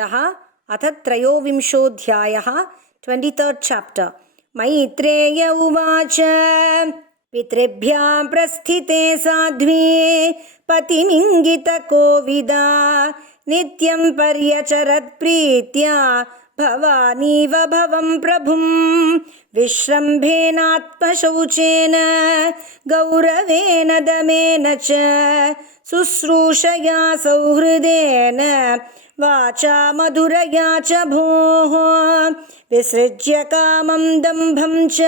अथ त्रयोविंशोऽध्यायः 23rd chapter. Maitreya उवाच पितृभ्यां प्रस्थिते साध्वी पतिमिङ्गितकोविदा नित्यं पर्यचरत्प्रीत्या भवानीव भवं प्रभुं विश्रम्भेनात्मशौचेन गौरवेन दमेन च शुश्रूषया सौहृदेन वाचा मधुरया च भोः विसृज्य कामं दम्भं च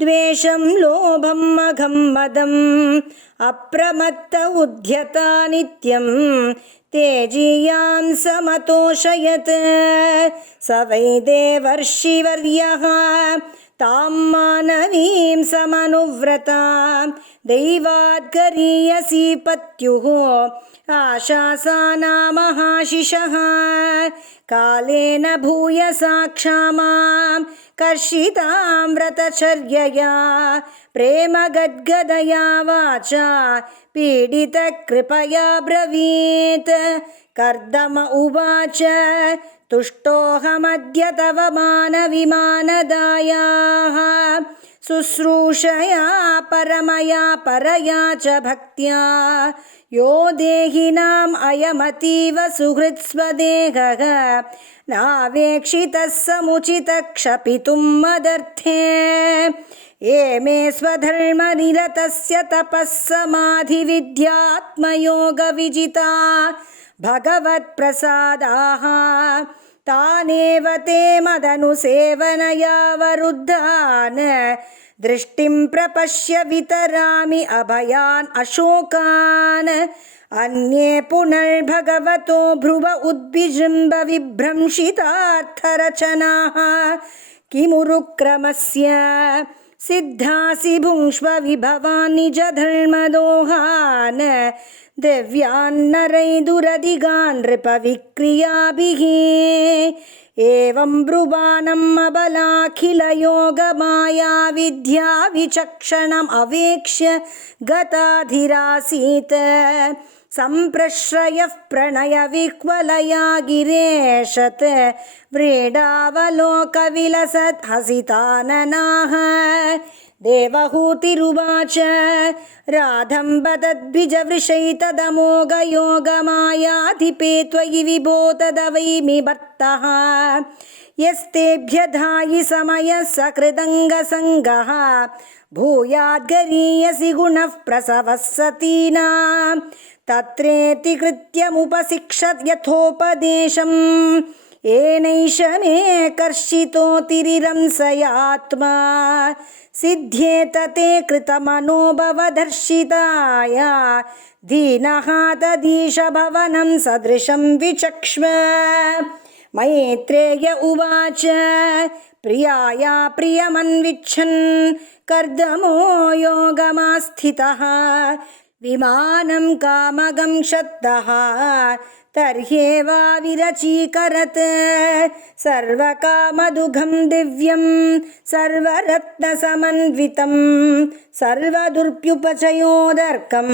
द्वेषं लोभं मघं मदम् अप्रमत्त उद्यता नित्यं तेजीयां समतोषयत् स वै देवर्षिवर्यः तां मानवीं समनुव्रतां दैवाद्गरीयसी पत्युः आशासानामहाशिषः कालेन भूयसा क्षामां कर्षितां व्रतचर्यया प्रेमगद्गदया वाचा पीडितकृपया ब्रवीत् कर्दम उवाच तुष्टोऽहमद्य तव मानविमानदायाः शुश्रूषया परमया परया च भक्त्या यो देहिनाम् अयमतीव सुहृत्स्वदेहः नावेक्षितः समुचितः क्षपितुं मदर्थे ये मे स्वधर्मनिरतस्य तपः समाधिविद्यात्मयोगविजिता भगवत्प्रसादाः तानेव ते मदनुसेवनया वरुद्धान् दृष्टिं प्रपश्य वितरामि अभयान् अशोकान् अन्ये पुनर्भगवतो भ्रुव उद्विजृम्भ विभ्रंशितार्थरचनाः किमुरुक्रमस्य सिद्धासि भुङ्क्ष्व विभवान् निजधर्मदोहान् दिव्यान्नरैदुरधिगान् नृपविक्रियाभिः एवं ब्रुवाणम् अबलाखिलयोगमाया विद्या विचक्षणम् अवेक्ष्य गताधिरासीत् सम्प्रश्रयः प्रणयविह्वलया गिरेशत् व्रीडावलोकविलसत् हसिताननाः देवहूतिरुवाच राधम्ब तद्विजवृषैतदमोघयोगमायाधिपे त्वयि विभो तदवैमि भक्तः यस्तेभ्यधायि समयः सकृदङ्गसङ्गः भूयाद्गरीयसि गुणः प्रसवः सतीनां तत्रेति कृत्यमुपशिक्षत् यथोपदेशम् येनैष मे कर्षितोतिरिरंसयात्मा सिद्ध्येत ते कृतमनोभवदर्शिताय दीनः तदीश भवनं सदृशं विचक्ष्व मैत्रेय उवाच प्रियाया प्रियमन्विच्छन् कर्दमो योगमास्थितः विमानं कामगं शब्दः तर्ह्येवाविरचीकरत् सर्वकामदुघं दिव्यं सर्वरत्नसमन्वितं सर्वदुर्प्युपचयोदर्कं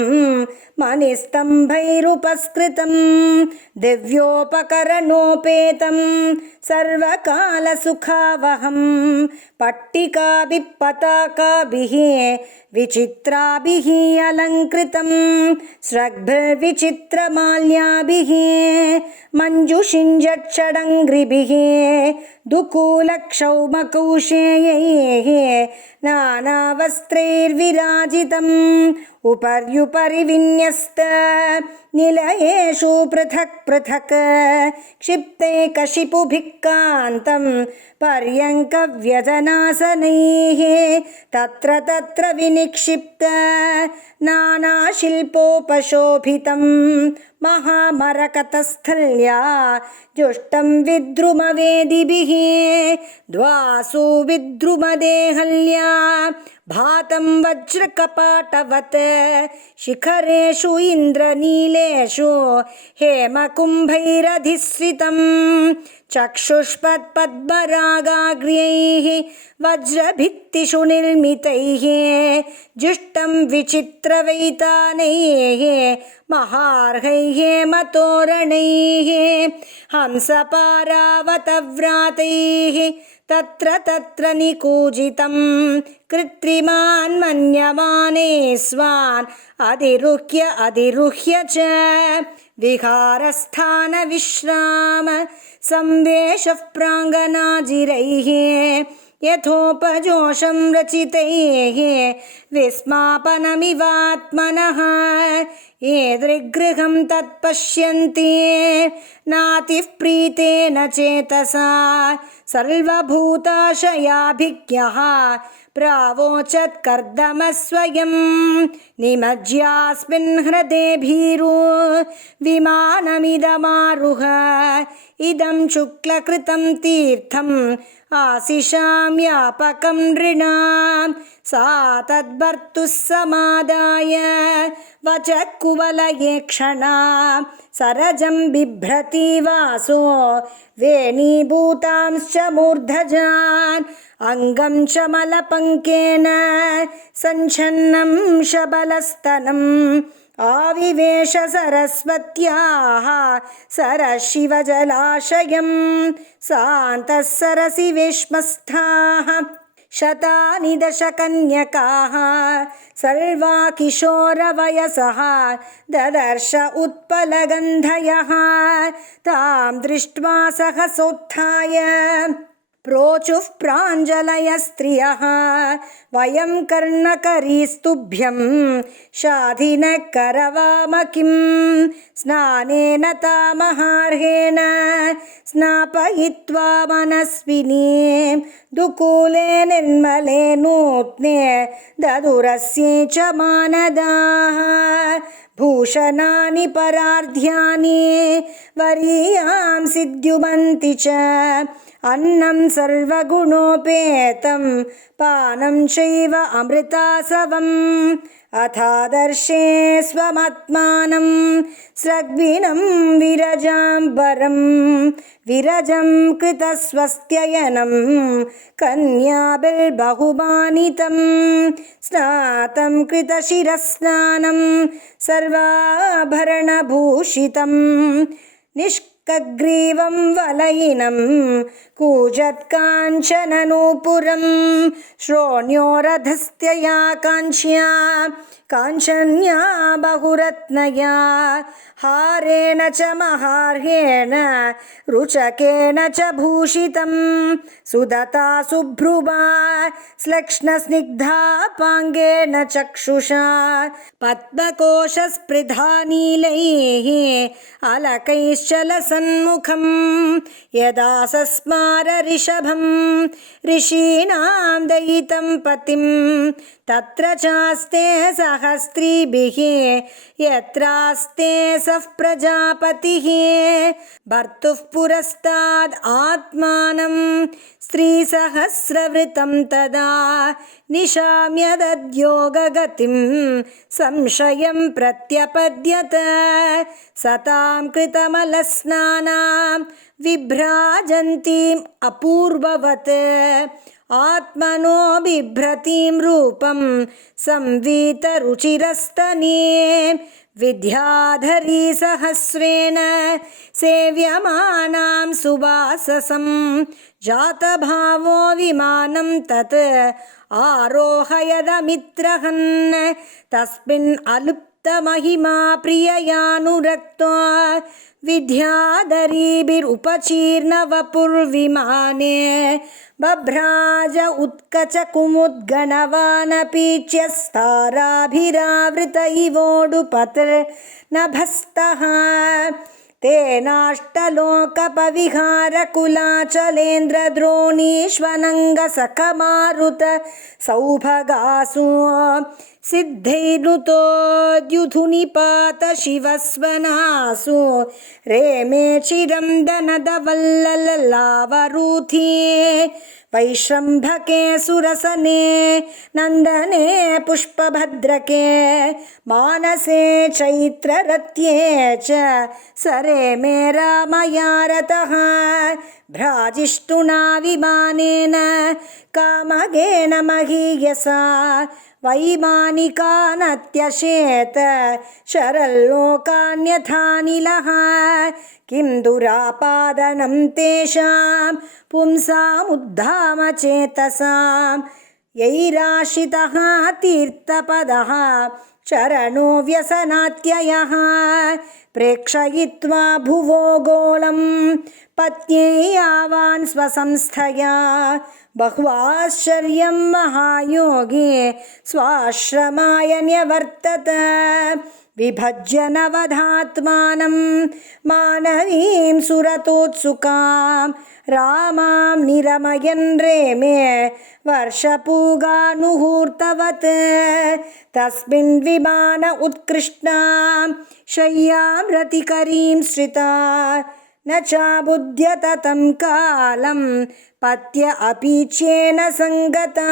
मणिस्तम्भैरुपस्कृतं दिव्योपकरणोपेतं सर्वकालसुखावहं पट्टिकाभिः पताकाभिः विचित्राभिः अलङ्कृतं स्रग्भिर्विचित्रमाल्याभिः मञ्जुषिञ्जट्षडङ्घ्रिभिः दुकूलक्षौमकौशेयैः नानावस्त्रैर्विराजितम् उपर्युपरि विन्यस्त निलयेषु पृथक् पृथक् क्षिप्तैकशिपुभिः कान्तं पर्यङ्कव्यजनासनैः तत्र तत्र विनिक्षिप्त नानाशिल्पोपशोभितं महामरकतस्थल्या जुष्टं विद्रुमवेदिभिः द्वासु विद्रुमदेहल्या भातं वज्रकपाटवत् शिखरेषु इन्द्रनीलेषु हेमकुम्भैरधिश्रितं चक्षुष्पद्पद्मरागाग्र्यैः वज्रभित्तिभिर्विराजितं मूर्तिषु निर्मितैः जुष्टं विचित्रवैतानैः महार्हैः मतोरणैः हंसपारावतव्रातैः तत्र तत्र निकूजितं कृत्रिमान् मन्यमाने स्वान् अधिरुह्य च विहारस्थानविश्राम संवेशः प्राङ्गनाजिरैः यथोपजोषं रचितैः विस्मापनमिवात्मनः एदृगृहं तत्पश्यन्ति नातिः प्रीतेन चेतसा सर्वभूताशयाभिज्ञः प्रावोचत् कर्दमः स्वयं निमज्यास्मिन् हृदे भीरो विमानमिदमारुह इदं शुक्लकृतं तीर्थम् आशिषां व्यापकं नृणां सा तद्भर्तुः समादाय वचः कुवलये क्षणा सरजं बिभ्रति वासो वेणीभूतांश्च मूर्धजान् अङ्गं च मलपङ्केन सञ्छन्नं शबलस्तनम् आविवेश सरस्वत्याः सरशिवजलाशयं सान्तः सरसि वेश्मस्थाः शतानि दशकन्यकाः सर्वा किशोरवयसः ददर्श उत्पलगन्धयः तां दृष्ट्वा सहसोत्थाय प्रोचुः प्राञ्जलय स्त्रियः वयं कर्णकरीस्तुभ्यं शाधिनः करवाम किं स्नानेन तामहार्हेण स्नापयित्वा मनस्विनीं दुकूले निर्मले नूत्ने ददुरस्ये च मानदाः भूषणानि परार्ध्यानि वरीयां सिद्ध्युमन्ति च अन्नं सर्वगुणोपेतं पानं चैव अमृतासवम् अथादर्शे स्वमात्मानं स्रग्विनं विरजाम्बरं विरजं कृतस्वस्त्ययनं कन्याभिर्बहुमानितं स्नातं कृतशिरस्नानं सर्वाभरणभूषितं निष्कग्रीवं वलयिनं कूजत्काञ्चननूपुरं श्रोण्योरधस्त्यया काञ्च्या काञ्चन्या बहुरत्नया हारेण च महार्हेण रुचकेन च भूषितं सुदता शुभ्रुवा श्लक्ष्णस्निग्धापाङ्गेन चक्षुषा पद्मकोशस्पृधा नीलैः अलकैश्चलसन्मुखं यदा सस्मार ऋषभं ऋषीणां दयितं पतिं तत्र चास्ते सहस्त्रीभिः यत्रास्ते सः प्रजापतिः भर्तुः पुरस्ताद् आत्मानं स्त्रीसहस्रवृतं तदा निशाम्य दद्योगगतिं संशयं प्रत्यपद्यत सतां कृतमलस्नानां विभ्राजन्तीम् अपूर्ववत् आत्मनो बिभ्रतीं रूपं संवीतरुचिरस्तने विद्याधरी सहस्रेण सेव्यमानां सुवाससं जातभावो विमानं तत् आरोहयदमित्रहन् तस्मिन् अलुप्तमहिमा प्रिययानुरक्तो विद्याधरीभिरुपचीर्णवपुर्विमाने बभ्राज उत्कचकुमुद्गणवानपीच्यस्ताराभिरावृत इवोडुपतिर्नभस्तः तेनाष्टलोकपविहारकुलाचलेन्द्रद्रोणीष्वनङ्गसखमारुत सौभगासु सिद्धैनुतोद्युधुनिपात शिवस्वनासु रेमे चिरं दनदवल्ललावरूथे वैश्रम्भके सुरसने नन्दने पुष्पभद्रके मानसे चैत्ररत्ये च सरे मे रामया रतः भ्राजिष्टुना विमानेन कामगेन महीयसा वैमानिका नत्यशेत शरल्लोकान्यथानिलः किं दुरापादनं तेषां पुंसामुद्धामचेतसां यैराशितः तीर्थपदः शरणो व्यसनात्ययः प्रेक्षयित्वा भुवो गोलं पत्न्यै यावान् स्वसंस्थया बहुआश्चर्यं महायोगी स्वाश्रमाय न्यवर्तत विभज्य नवधात्मानं मानवीं सुरतोत्सुकां रामां निरमयन् रेमे वर्षपूगानुहूर्तवत् तस्मिन् विमान उत्कृष्टां शय्यां रतिकरीं श्रिता न चाबुध्यत तं कालं पत्य अपीच्येन सङ्गता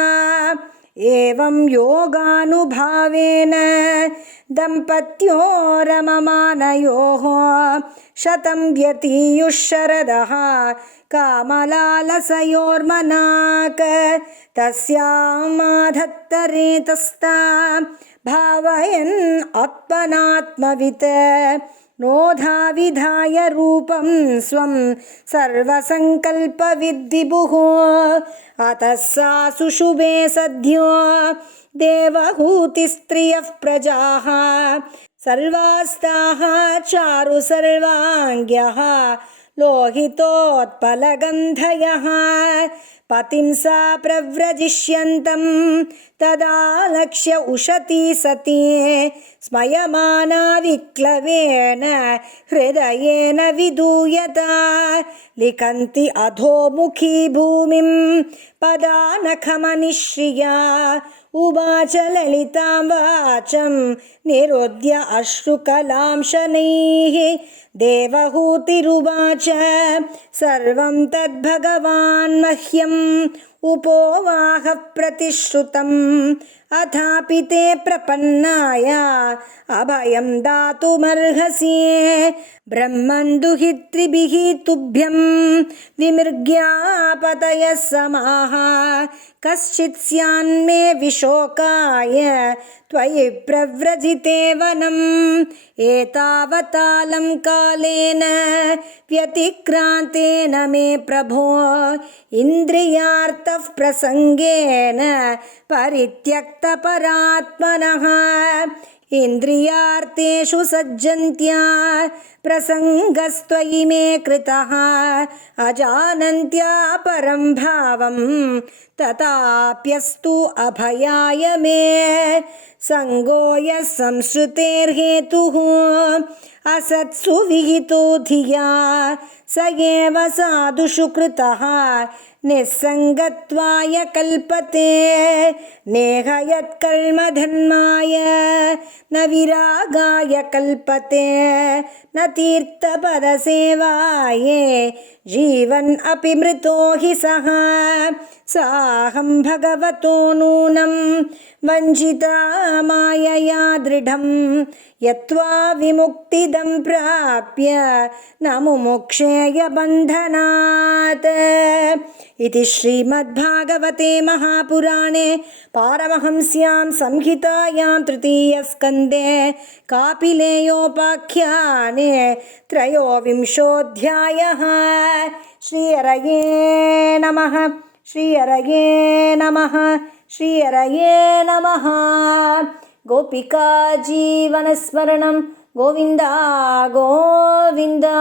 एवं योगानुभावेन दम्पत्यो रममानयोः शतं व्यतीयुः शरदः कामलालसयोर्मनाक् तस्यां माधत्तरेतस्तां भावयन् आत्मनात्मवित् नोधाविधाय रूपं स्वं सर्वसङ्कल्पविद्विभुः अतः सा सुशुभे सद्यो देवहूतिस्त्रियः प्रजाः सर्वास्ताः चारु सर्वाङ्ग्यः लोहितोत्पलगन्धयः पतिं सा प्रव्रजिष्यन्तं तदालक्ष्य उशती सती स्मयमाना विक्लवेन हृदयेन विदूयता लिखन्ति अधोमुखी भूमिं पदानखमनिश्रिया उवाच ललितां वाचं निरुद्य अश्रुकलां शनैः देवहूतिरुवाच सर्वं तद्भगवान् मह्यम् उपोवाह प्रतिश्रुतम् अथापि ते प्रपन्नाय अभयं दातुमर्हसि ब्रह्मन् दुहितृभिः तुभ्यं विमृग्यापतयः समाः कश्चित् स्यान्मे विशोकाय त्वयि प्रव्रजिते वनम् एतावतालं कालेन व्यतिक्रान्तेन मे प्रभो इन्द्रियार्थः प्रसङ्गेन परित्यक्तपरात्मनः इन्द्रियार्थेषु सज्जन्त्या प्रसङ्गस्त्वयि मे कृतः अजानन्त्या परं भावं तथाप्यस्तु अभयाय मे सङ्गो यः संसृतेर्हेतुः असत्सु विहितो धिया स एव साधुषु कृतः निस्सङ्गत्वाय कल्पते नेह यत्कर्मधर्माय न विरागाय कल्पते न तीर्थपदसेवाये जीवन् अपि मृतो हि सः साहं भगवतो नूनं वञ्चिता मायया दृढं यत्त्वा विमुक्तिदं प्राप्य न मुमुक्षेय बन्धनात् इति श्रीमद्भागवते महापुराणे पारमहंस्यां संहितायां तृतीयस्कन्धे कापिलेयोपाख्याने त्रयोविंशोऽध्यायः। श्रीहरये नमः। श्रीहरये नमः। श्रीहरये नमः। गोपिका जीवनस्मरणं गोविन्दा गोविन्दा।